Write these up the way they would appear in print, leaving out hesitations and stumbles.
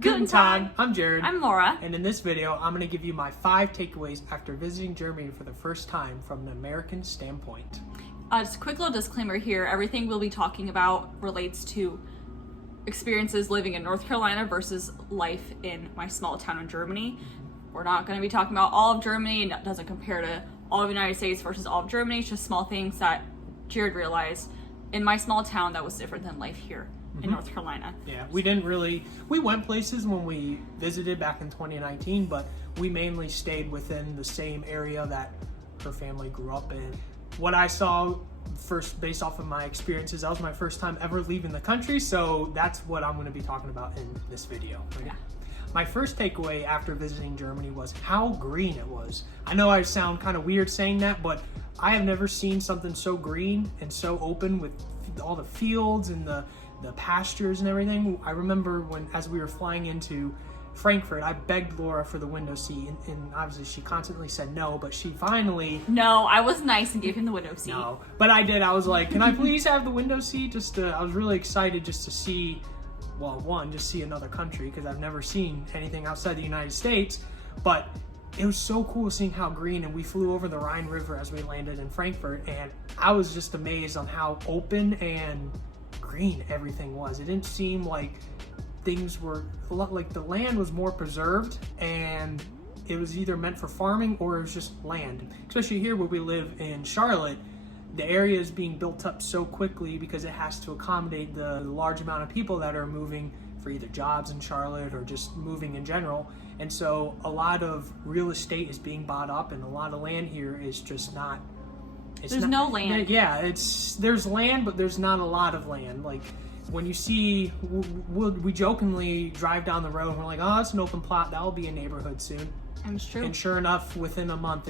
Guten Tag. I'm Jared. I'm Laura. And in this video, I'm going to give you my 5 takeaways after visiting Germany for the first time from an American standpoint. Just a quick little disclaimer here. Everything we'll be talking about relates to experiences living in North Carolina versus life in my small town in Germany. We're not going to be talking about all of Germany, and that doesn't compare to all of the United States versus all of Germany. It's just small things that Jared realized in my small town that was different than life here in North Carolina. Yeah, we went places when we visited back in 2019, but we mainly stayed within the same area that her family grew up in. What I saw first, based off of my experiences, that was my first time ever leaving the country, so that's what I'm going to be talking about in this video. Right? Yeah. My first takeaway after visiting Germany was how green it was. I know I sound kind of weird saying that, but I have never seen something so green and so open with all the fields and the pastures and everything. I remember as we were flying into Frankfurt, I begged Laura for the window seat, and obviously she constantly said no, but she finally... No, I was nice and gave him the window seat. No, but I did. I was like, can I please have the window seat? I was really excited just to see, well, just see another country, because I've never seen anything outside the United States, but it was so cool seeing how green, and we flew over the Rhine River as we landed in Frankfurt, and I was just amazed on how open and green everything was. It didn't seem like things were a lot, like the land was more preserved, and it was either meant for farming or it was just land. Especially here where we live in Charlotte, the area is being built up so quickly because it has to accommodate the large amount of people that are moving for either jobs in Charlotte or just moving in general. And so a lot of real estate is being bought up, and a lot of land here is just not... There's no land. Yeah, there's land, but there's not a lot of land. Like when you see, we jokingly drive down the road and we're like, oh, it's an open plot, that'll be a neighborhood soon. And it's true. And sure enough, within a month,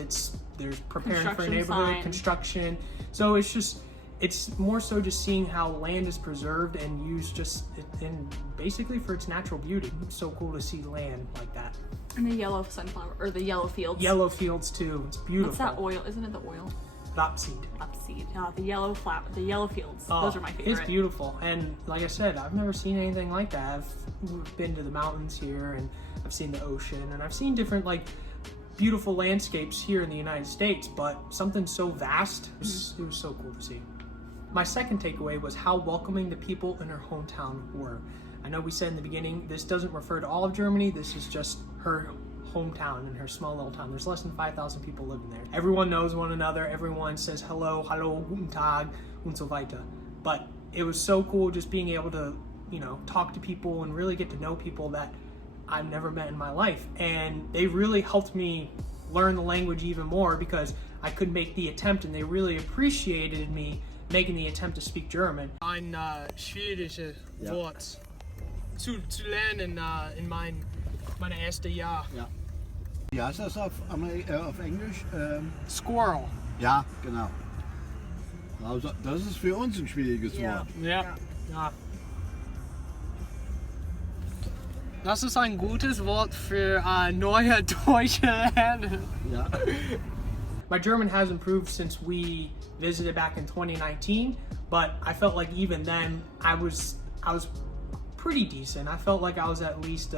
there's preparing for a neighborhood, sign. Construction. So it's more so just seeing how land is preserved and used basically for its natural beauty. It's so cool to see land like that. And the yellow sunflower, or the yellow fields. Yellow fields too. It's beautiful. What's that oil? Isn't it the oil? Rapeseed. Rapeseed. The yellow fields. Those are my favorite. It's beautiful. And like I said, I've never seen anything like that. I've been to the mountains here, and I've seen the ocean, and I've seen different beautiful landscapes here in the United States, but something so vast, it was so cool to see. My second takeaway was how welcoming the people in her hometown were. I know we said in the beginning, this doesn't refer to all of Germany, this is just her hometown in her small little town. There's less than 5,000 people living there. Everyone knows one another, everyone says hello, guten Tag, und so weiter. But it was so cool just being able to, talk to people and really get to know people that I've never met in my life. And they really helped me learn the language even more because I could make the attempt, and they really appreciated me making the attempt to speak German. Ein schwieriges Wort zu lernen in meine erste Jahr. Ja. Wie heißt das auf Englisch? Squirrel. Ja, genau. Also, das ist für uns ein schwieriges Wort. Ja. Das ist ein gutes Wort für neue Deutsche lernen. Ja. My German has improved since we visited back in 2019, but I felt like even then I was pretty decent. I felt like I was at least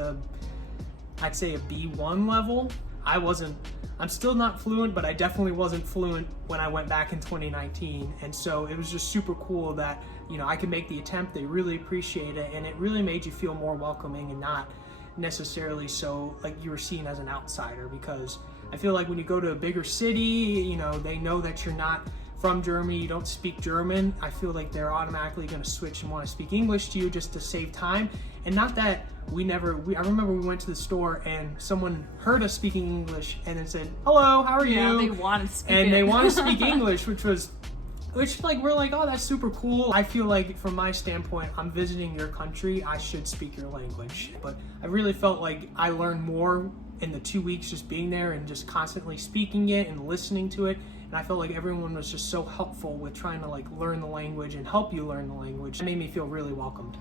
I'd say a B1 level. I'm still not fluent, but I definitely wasn't fluent when I went back in 2019. And so it was just super cool that, I could make the attempt. They really appreciate it, and it really made you feel more welcoming and not necessarily so like you were seen as an outsider, because I feel like when you go to a bigger city, they know that you're not from Germany, you don't speak German. I feel like they're automatically going to switch and want to speak English to you just to save time. And not that I remember we went to the store and someone heard us speaking English and then said, hello, how are you? Yeah, they want to speak And they want to speak English, which we're like, oh, that's super cool. I feel like from my standpoint, I'm visiting your country, I should speak your language. But I really felt like I learned more in the 2 weeks just being there and just constantly speaking it and listening to it. And I felt like everyone was just so helpful with trying to learn the language and help you learn the language. It made me feel really welcomed.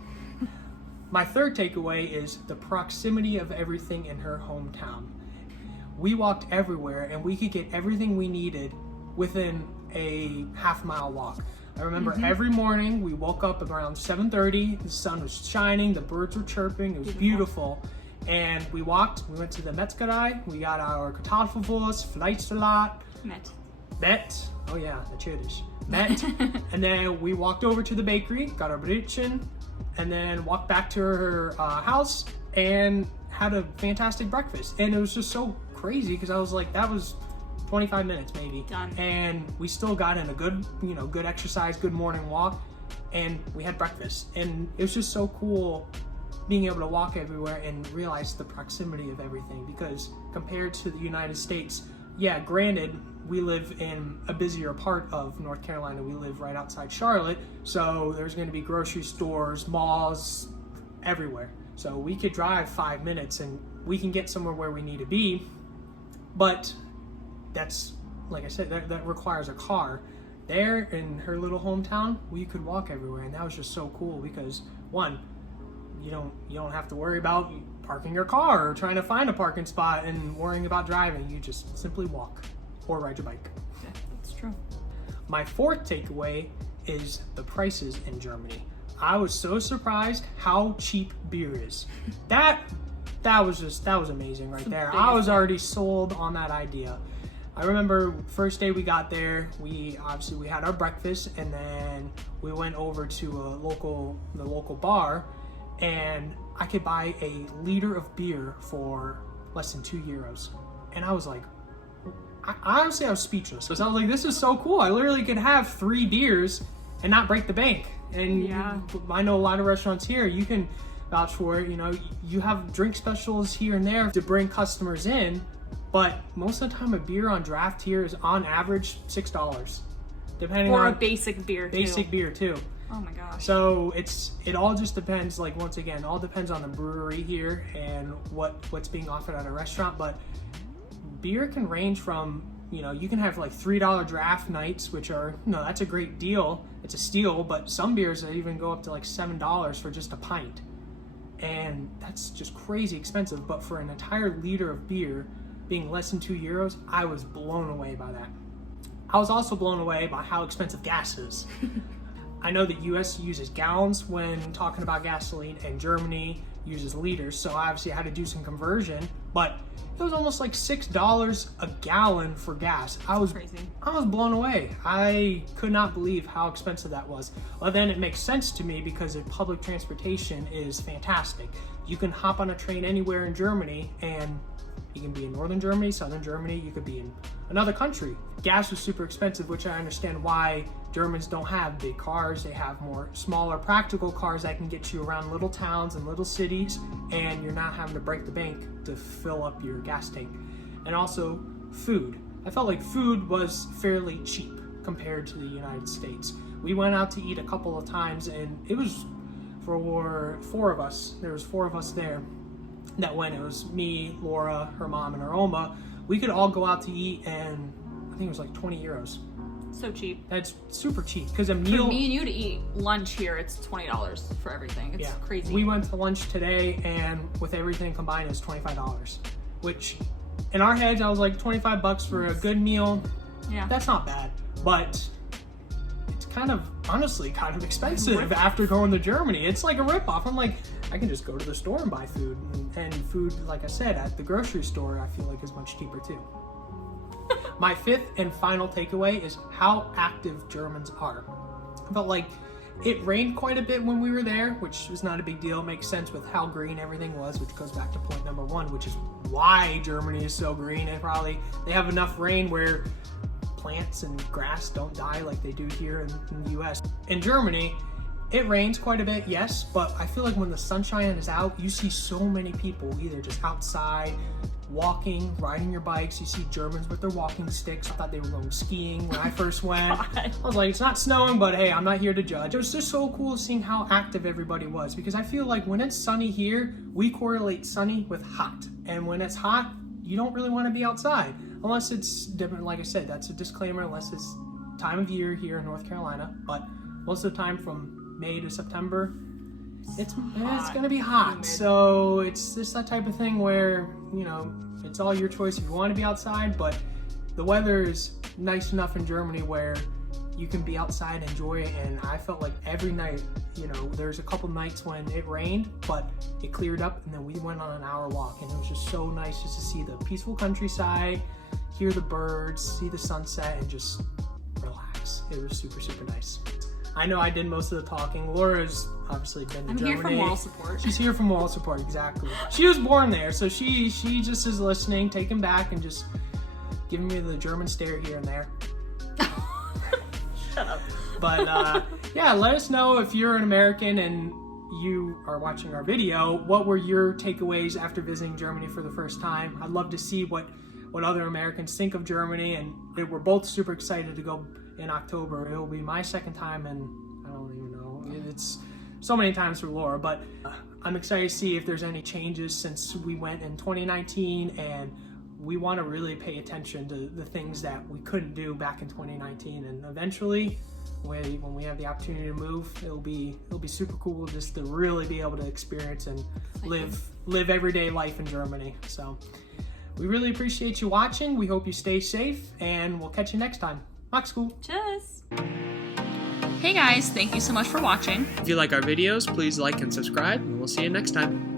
My third takeaway is the proximity of everything in her hometown. We walked everywhere and we could get everything we needed within a half-mile walk. I remember every morning we woke up around 7:30, the sun was shining, the birds were chirping, it was beautiful. And we walked, we went to the Metzgerei, we got our Kartoffelwurst, Fleischsalat. Met. Oh yeah, natürlich. Met. And then we walked over to the bakery, got our Brötchen, and then walked back to her house and had a fantastic breakfast. And it was just so crazy because I was like, that was 25 minutes maybe. Done. And we still got in a good, good exercise, good morning walk, and we had breakfast. And it was just so cool being able to walk everywhere and realize the proximity of everything, because compared to the United States, yeah, granted, we live in a busier part of North Carolina. We live right outside Charlotte, so there's going to be grocery stores, malls, everywhere. So we could drive 5 minutes and we can get somewhere where we need to be, but that's, like I said, that requires a car. There in her little hometown, we could walk everywhere, and that was just so cool because, one, you don't have to worry about parking your car or trying to find a parking spot and worrying about driving. You just simply walk or ride your bike. Yeah, that's true. My fourth takeaway is the prices in Germany. I was so surprised how cheap beer is. That was amazing right there. I was already sold on that idea. I remember first day we got there, we had our breakfast, and then we went over to the local bar, and I could buy a liter of beer for less than €2. And I was like, I honestly, I was speechless. So I was like, this is so cool. I literally could have 3 beers and not break the bank. And yeah. I know a lot of restaurants here, you can vouch for it, you have drink specials here and there to bring customers in, but most of the time a beer on draft here is on average $6, depending on a basic beer too. Oh my gosh. So it all just depends, like, once again, all depends on the brewery here and what's being offered at a restaurant. But beer can range from, you can have like $3 draft nights, which are, that's a great deal. It's a steal, but some beers that even go up to like $7 for just a pint. And that's just crazy expensive. But for an entire liter of beer being less than €2, I was blown away by that. I was also blown away by how expensive gas is. I know the US uses gallons when talking about gasoline, and Germany uses liters, so obviously I had to do some conversion, but it was almost like $6 a gallon for gas. Crazy. I was blown away. I could not believe how expensive that was. Well, then it makes sense to me because public transportation is fantastic. You can hop on a train anywhere in Germany, and you can be in northern Germany, southern Germany, you could be in another country. Gas was super expensive, which I understand why Germans don't have big cars. They have more smaller practical cars that can get you around little towns and little cities, and you're not having to break the bank to fill up your gas tank. And also food. I felt like food was fairly cheap compared to the United States. We went out to eat a couple of times, and it was for 4 of us. There was 4 of us there that went. It was me, Laura, her mom, and her Oma. We could all go out to eat, and I think it was like €20. So cheap. That's super cheap because a meal. For me and you to eat lunch here, it's $20 for everything. It's crazy. We went to lunch today, and with everything combined, it's $25. Which, in our heads, I was like, $25 for a good meal. Yeah, that's not bad, but it's honestly kind of expensive after going to Germany. It's like a ripoff. I'm like, I can just go to the store and buy food, and food, like I said, at the grocery store, I feel like is much cheaper too. My 5th and final takeaway is how active Germans are. I felt like it rained quite a bit when we were there, which was not a big deal. It makes sense with how green everything was, which goes back to point number 1, which is why Germany is so green. And probably they have enough rain where plants and grass don't die like they do here in the US. In Germany, it rains quite a bit, yes, but I feel like when the sunshine is out, you see so many people either just outside, walking, riding your bikes. You see Germans with their walking sticks. I thought they were going skiing when I first went. I was like, it's not snowing, but hey, I'm not here to judge. It was just so cool seeing how active everybody was, because I feel like when it's sunny here, we correlate sunny with hot. And when it's hot, you don't really want to be outside. Unless it's different, like I said, that's a disclaimer, unless it's time of year here in North Carolina. But most of the time from May to September, it's going to be hot. Humid. So it's just that type of thing where, it's all your choice if you want to be outside, but the weather is nice enough in Germany where you can be outside, enjoy it. And I felt like every night, you know, there's a couple nights when it rained, but it cleared up, and then we went on an hour walk, and it was just so nice just to see the peaceful countryside, hear the birds, see the sunset, and just relax. It was super, super nice. I know I did most of the talking. Laura's obviously been to Germany. I'm here for moral support. She's here for moral support, exactly. She was born there, so she just is listening, taking back, and just giving me the German stare here and there. Shut up. But yeah, let us know if you're an American and you are watching our video. What were your takeaways after visiting Germany for the first time? I'd love to see what other Americans think of Germany, and we're both super excited to go in October. It will be my second time, and I don't even know. It's so many times for Laura, but I'm excited to see if there's any changes since we went in 2019, and we want to really pay attention to the things that we couldn't do back in 2019, and eventually when we have the opportunity to move, it'll be super cool just to really be able to experience and live everyday life in Germany. So we really appreciate you watching. We hope you stay safe, and we'll catch you next time. Macht's gut. Cheers. Hey guys, thank you so much for watching. If you like our videos, please like and subscribe, and we'll see you next time.